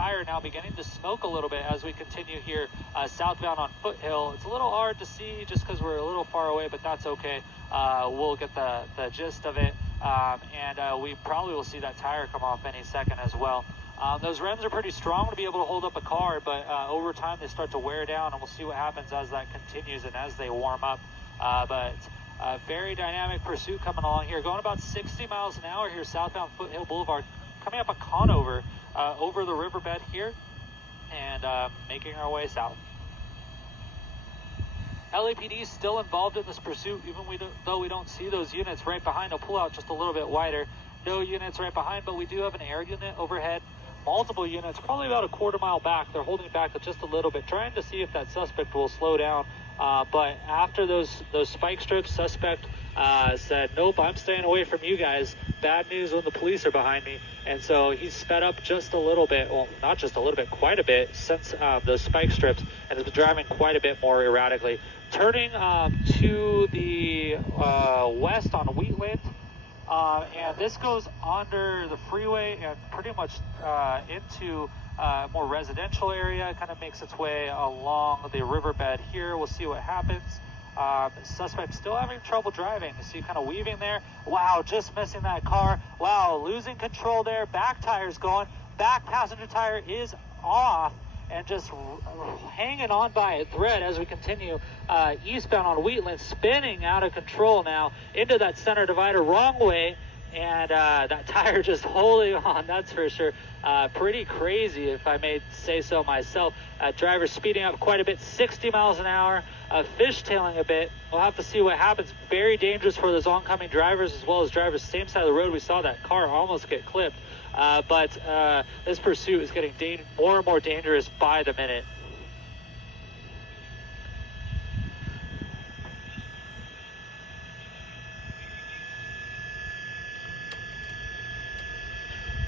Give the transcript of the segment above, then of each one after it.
tire now beginning to smoke a little bit as we continue here southbound on Foothill. It's a little hard to see just because we're a little far away, but that's okay. We'll get the gist of it, and we probably will see that tire come off any second as well. Those rims are pretty strong to be able to hold up a car, but over time they start to wear down, and we'll see what happens as that continues and as they warm up. But very dynamic Pursuit coming along here, going about 60 miles an hour here southbound Foothill Boulevard, coming up a conover over the riverbed here, and making our way south. LAPD is still involved in this pursuit, even though we don't see those units right behind. I'll pull out just a little bit wider. No units right behind, but we do have an air unit overhead. Multiple units, probably about a quarter mile back. They're holding back just a little bit, trying to see if that suspect will slow down. But after those spike strips, suspect said, nope, I'm staying away from you guys. Bad news when the police are behind me. And so he's sped up just a little bit, well, not just a little bit, quite a bit since those spike strips, and has been driving quite a bit more erratically. Turning to the west on Wheatland, and this goes under the freeway and pretty much into a more residential area. It kind of makes its way along the riverbed here. We'll see what happens. Suspect still having trouble driving. You see kind of weaving there. Wow, just missing that car. Wow, losing control there. Back tire's going. Back passenger tire is off and just hanging on by a thread as we continue eastbound on Wheatland, spinning out of control now into that center divider, wrong way, and that tire just holding on, that's for sure. Pretty crazy, if I may say so myself. Driver speeding up quite a bit, 60 miles an hour, fishtailing a bit. We'll have to see what happens. Very dangerous for those oncoming drivers as well as drivers same side of the road. We saw that car almost get clipped. But this pursuit is getting more and more dangerous by the minute.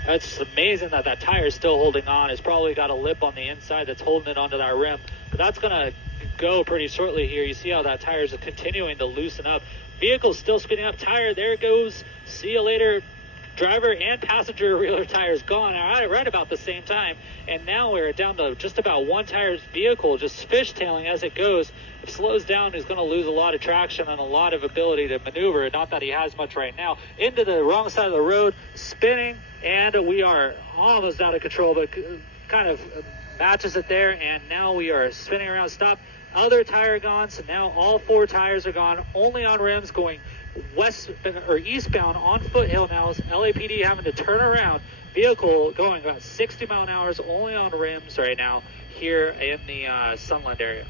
It's amazing that that tire is still holding on. It's probably got a lip on the inside that's holding it onto that rim. But that's going to go pretty shortly here. You see how that tire is continuing to loosen up. Vehicle's still speeding up. Tire, there it goes. See you later. Driver and passenger rear tires gone right about the same time, and now we're down to just about one tire's vehicle just fishtailing as it goes. If it slows down, he's going to lose a lot of traction and a lot of ability to maneuver. Not that he has much right now. Into the wrong side of the road, spinning, and we are almost out of control, but kind of matches it there, and now we are spinning around. Stop. Other tire gone, so now all four tires are gone, only on rims, going west or eastbound on Foothill now. Is LAPD having to turn around. Vehicle going about 60 mile an hour, only on rims right now here in the Sunland area.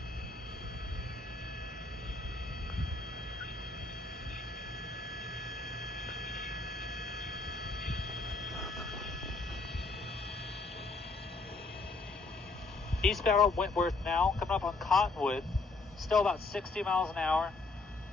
Eastbound on Wentworth now, coming up on Cottonwood, still about 60 miles an hour.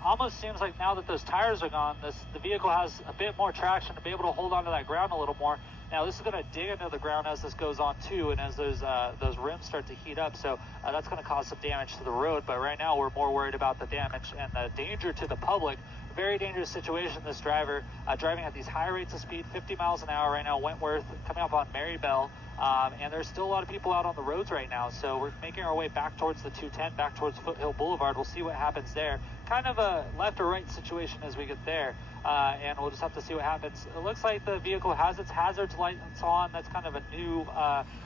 Almost seems like now that those tires are gone, the vehicle has a bit more traction to be able to hold onto that ground a little more. Now this is going to dig into the ground as this goes on too, and as those rims start to heat up, so that's going to cause some damage to the road. But right now we're more worried about the damage and the danger to the public. Very dangerous situation. This driver driving at these high rates of speed, 50 miles an hour right now. Wentworth coming up on Marybelle. And there's still a lot of people out on the roads right now, so we're making our way back towards the 210, back towards Foothill Boulevard. We'll see what happens there. Kind of a left or right situation as we get there, and we'll just have to see what happens. It looks like the vehicle has its hazards lights on. That's kind of a new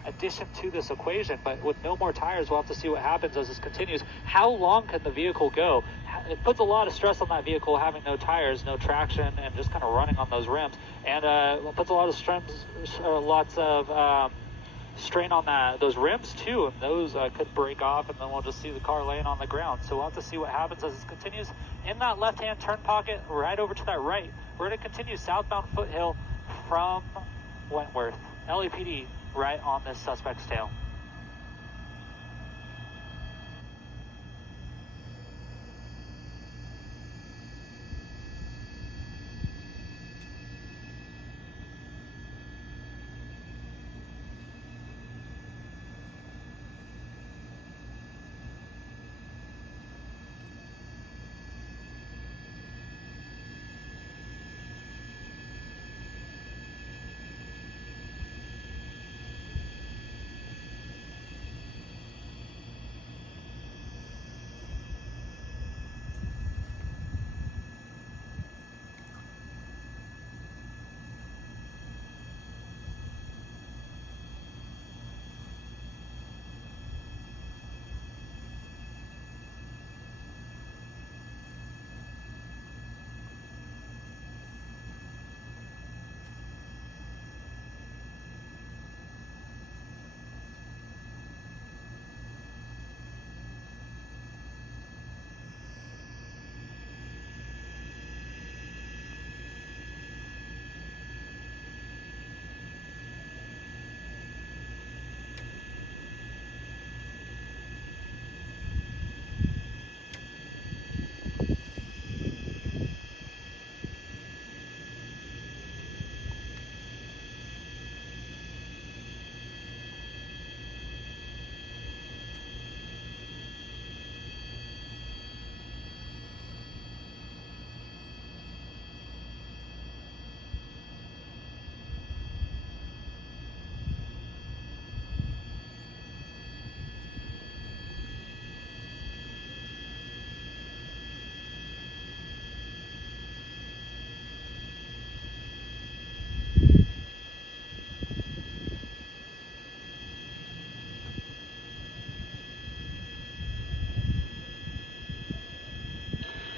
addition to this equation, but with no more tires, we'll have to see what happens as this continues. How long can the vehicle go? It puts a lot of stress on that vehicle having no tires, no traction, and just kind of running on those rims, and it puts a lot of strain on those rims too, and those could break off, and then we'll just see the car laying on the ground. So we'll have to see what happens as this continues in that left-hand turn pocket right over to that right. We're going to continue southbound Foothill from Wentworth. LAPD right on this suspect's tail.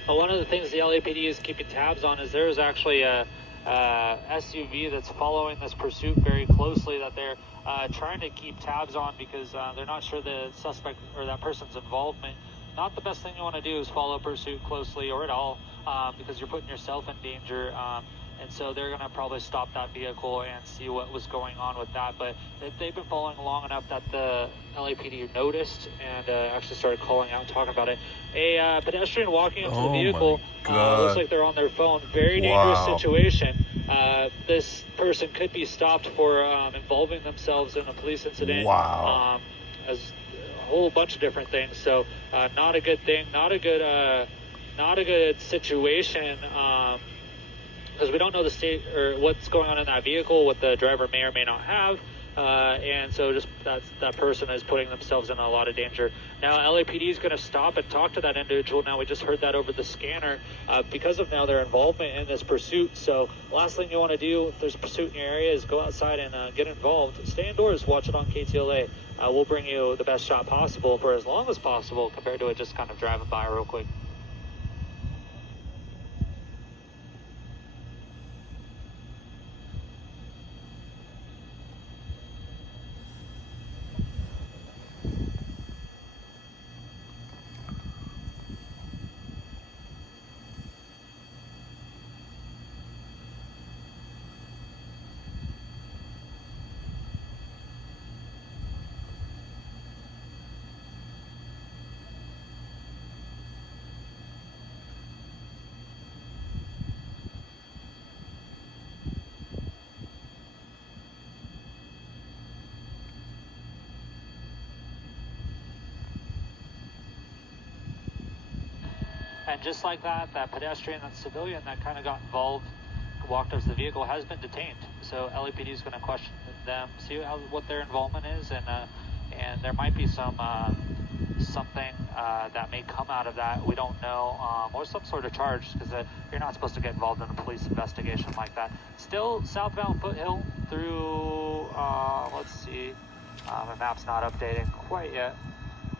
One of the things the LAPD is keeping tabs on is there's actually a SUV that's following this pursuit very closely that they're trying to keep tabs on because they're not sure the suspect or that person's involvement. Not the best thing you want to do is follow pursuit closely or at all because you're putting yourself in danger. And so they're going to probably stop that vehicle and see what was going on with that. But they've been following long enough that the LAPD noticed and actually started calling out, talking about it. A pedestrian walking up to the vehicle, looks like they're on their phone. Very dangerous situation. This person could be stopped for involving themselves in a police incident. As a whole bunch of different things. So not a good thing, not a good situation. Because we don't know the state or what's going on in that vehicle, what the driver may or may not have, and so just that person is putting themselves in a lot of danger. Now LAPD is going to stop and talk to that individual. Now we just heard that over the scanner because of now their involvement in this pursuit. So last thing you want to do if there's a pursuit in your area is go outside and get involved. Stay indoors, watch it on KTLA. We'll bring you the best shot possible for as long as possible compared to it just kind of driving by real quick. And just like that, that pedestrian, that civilian that kind of got involved, walked up to the vehicle, has been detained. So LAPD is going to question them, see what their involvement is, and there might be something that may come out of that. We don't know, or some sort of charge, because you're not supposed to get involved in a police investigation like that. Still southbound Foothill through, let's see, my map's not updating quite yet,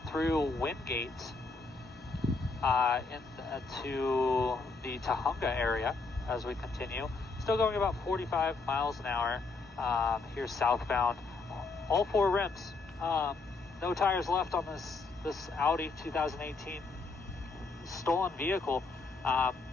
through Wingate. To the Tahunga area as we continue. Still going about 45 miles an hour here southbound. All four rims. No tires left on this Audi 2018 stolen vehicle.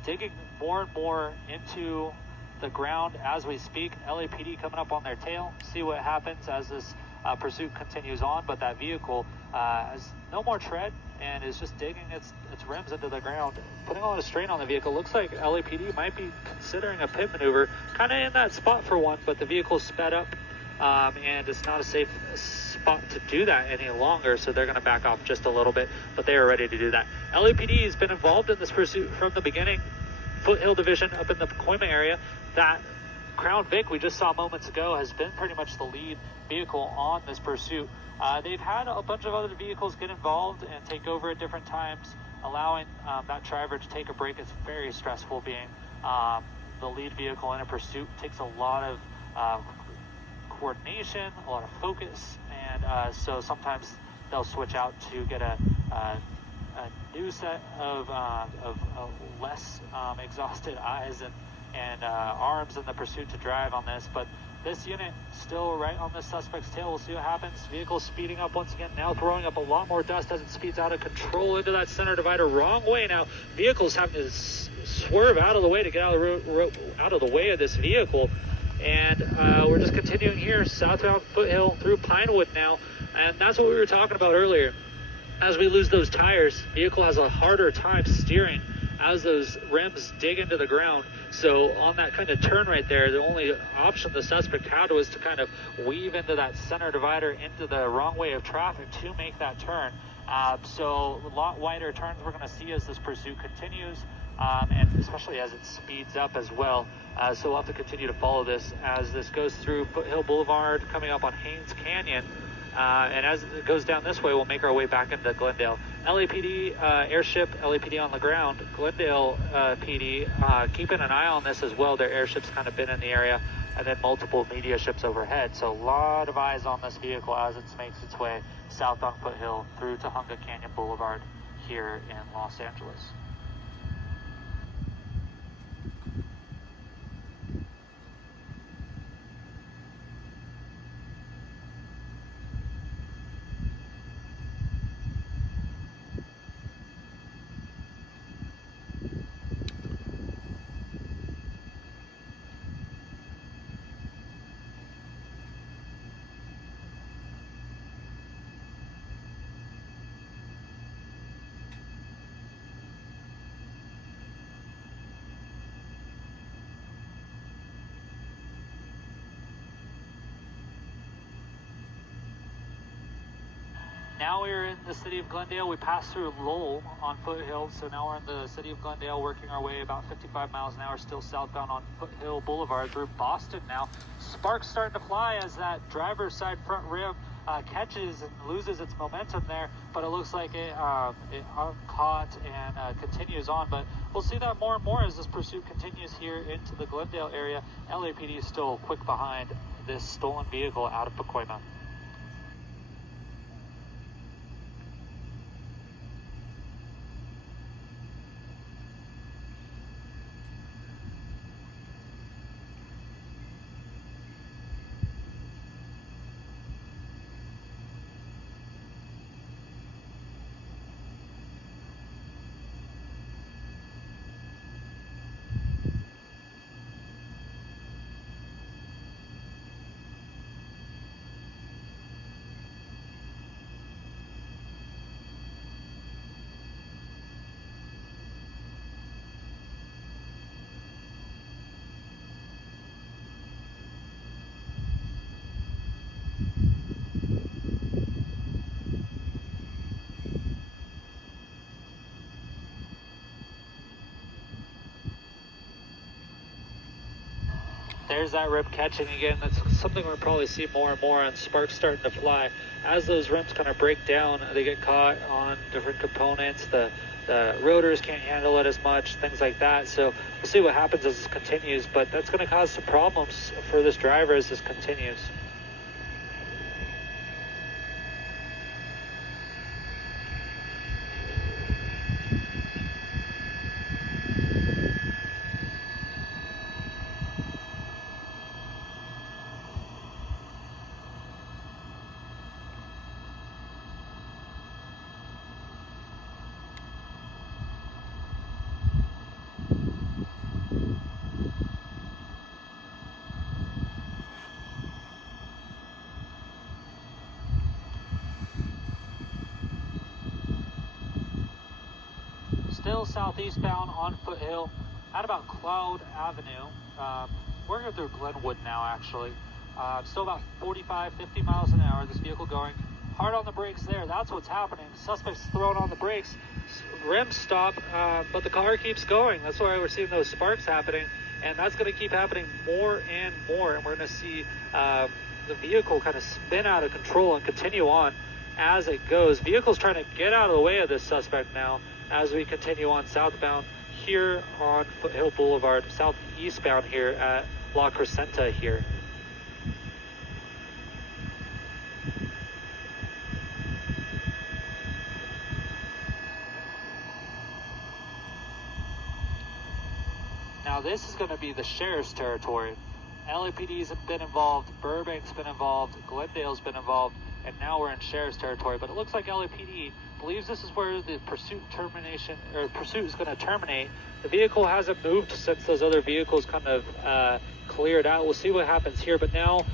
Digging more and more into the ground as we speak. LAPD coming up on their tail. See what happens as this pursuit continues on. But that vehicle has no more tread and is just digging its rims into the ground, putting a lot of strain on the vehicle. Looks like LAPD might be considering a pit maneuver, kind of in that spot for one, but the vehicle's sped up, and it's not a safe spot to do that any longer, so they're going to back off just a little bit, but they are ready to do that. LAPD has been involved in this pursuit from the beginning. Foothill Division up in the Pacoima area. That Crown Vic we just saw moments ago has been pretty much the lead vehicle on this pursuit. They've had a bunch of other vehicles get involved and take over at different times, allowing that driver to take a break. It's very stressful being the lead vehicle in a pursuit. It takes a lot of coordination, a lot of focus, and so sometimes they'll switch out to get a new set of less exhausted eyes and arms in the pursuit to drive on this. But this unit still right on this suspect's tail. We'll see what happens. Vehicle speeding up once again, now throwing up a lot more dust as it speeds out of control into that center divider. Wrong way now. Vehicle's having to swerve out of the way to get out of the way of this vehicle. And we're just continuing here, southbound Foothill through Pinewood now. And that's what we were talking about earlier. As we lose those tires, vehicle has a harder time steering as those rims dig into the ground. So on that kind of turn right there, the only option the suspect had was to kind of weave into that center divider into the wrong way of traffic to make that turn. So a lot wider turns we're going to see as this pursuit continues, and especially as it speeds up as well. So we'll have to continue to follow this as this goes through Foothill Boulevard, coming up on Haynes Canyon. And as it goes down this way, we'll make our way back into Glendale. LAPD airship, LAPD on the ground. Glendale PD keeping an eye on this as well. Their airship's kind of been in the area, and then multiple media ships overhead. So a lot of eyes on this vehicle as it makes its way south on Foothill through Tahunga Canyon Boulevard here in Los Angeles. Now we're in the city of Glendale. We passed through Lowell on Foothill, so now we're in the city of Glendale, working our way about 55 miles an hour, still southbound on Foothill Boulevard through Boston now. Sparks starting to fly as that driver's side front rim catches and loses its momentum there, but it looks like it uncaught and continues on. But we'll see that more and more as this pursuit continues here into the Glendale area. LAPD is still quick behind this stolen vehicle out of Pacoima. There's that rim catching again. That's something we'll probably see more and more on. Sparks starting to fly. As those rims kind of break down, they get caught on different components. The rotors can't handle it as much, things like that. So we'll see what happens as this continues, but that's going to cause some problems for this driver as this continues. Still southeastbound on Foothill at about Cloud Avenue. We're going through Glenwood now, actually. Still about 45, 50 miles an hour. This vehicle going hard on the brakes there. That's what's happening. The suspect's throwing on the brakes. Rims stop, but the car keeps going. That's why we're seeing those sparks happening. And that's going to keep happening more and more. And we're going to see the vehicle kind of spin out of control and continue on as it goes. Vehicle's trying to get out of the way of this suspect now as we continue on southbound here on Foothill Boulevard, southeastbound here at La Crescenta here. Now this is going to be the sheriff's territory. LAPD's been involved, Burbank's been involved, Glendale's been involved, and now we're in sheriff's territory. But it looks like LAPD believes this is where the pursuit is going to terminate. The vehicle hasn't moved since those other vehicles kind of cleared out. We'll see what happens here, but now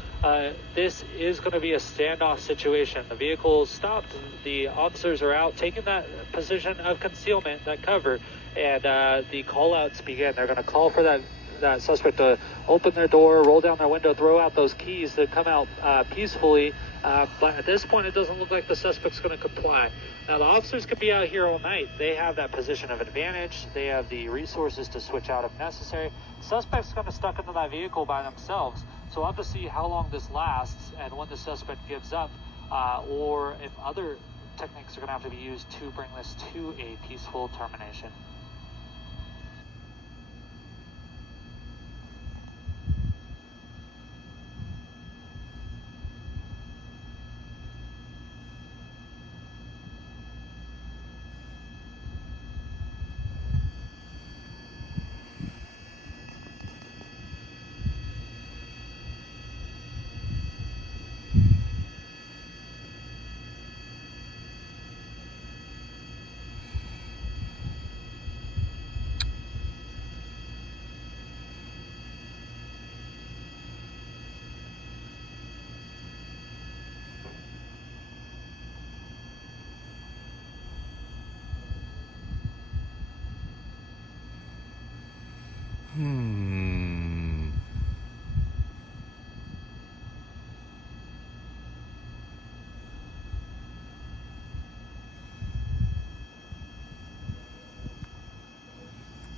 this is going to be a standoff situation. The vehicle stopped, the officers are out taking that position of concealment, that cover, and the call outs begin. They're going to call for that suspect to open their door, roll down their window, throw out those keys to come out peacefully. But at this point, it doesn't look like the suspect's going to comply. Now, the officers could be out here all night. They have that position of advantage. They have the resources to switch out if necessary. Suspect's kind of stuck into that vehicle by themselves. So we'll have to see how long this lasts and when the suspect gives up, or if other techniques are going to have to be used to bring this to a peaceful termination.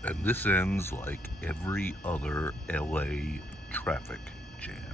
And this ends like every other LA traffic jam.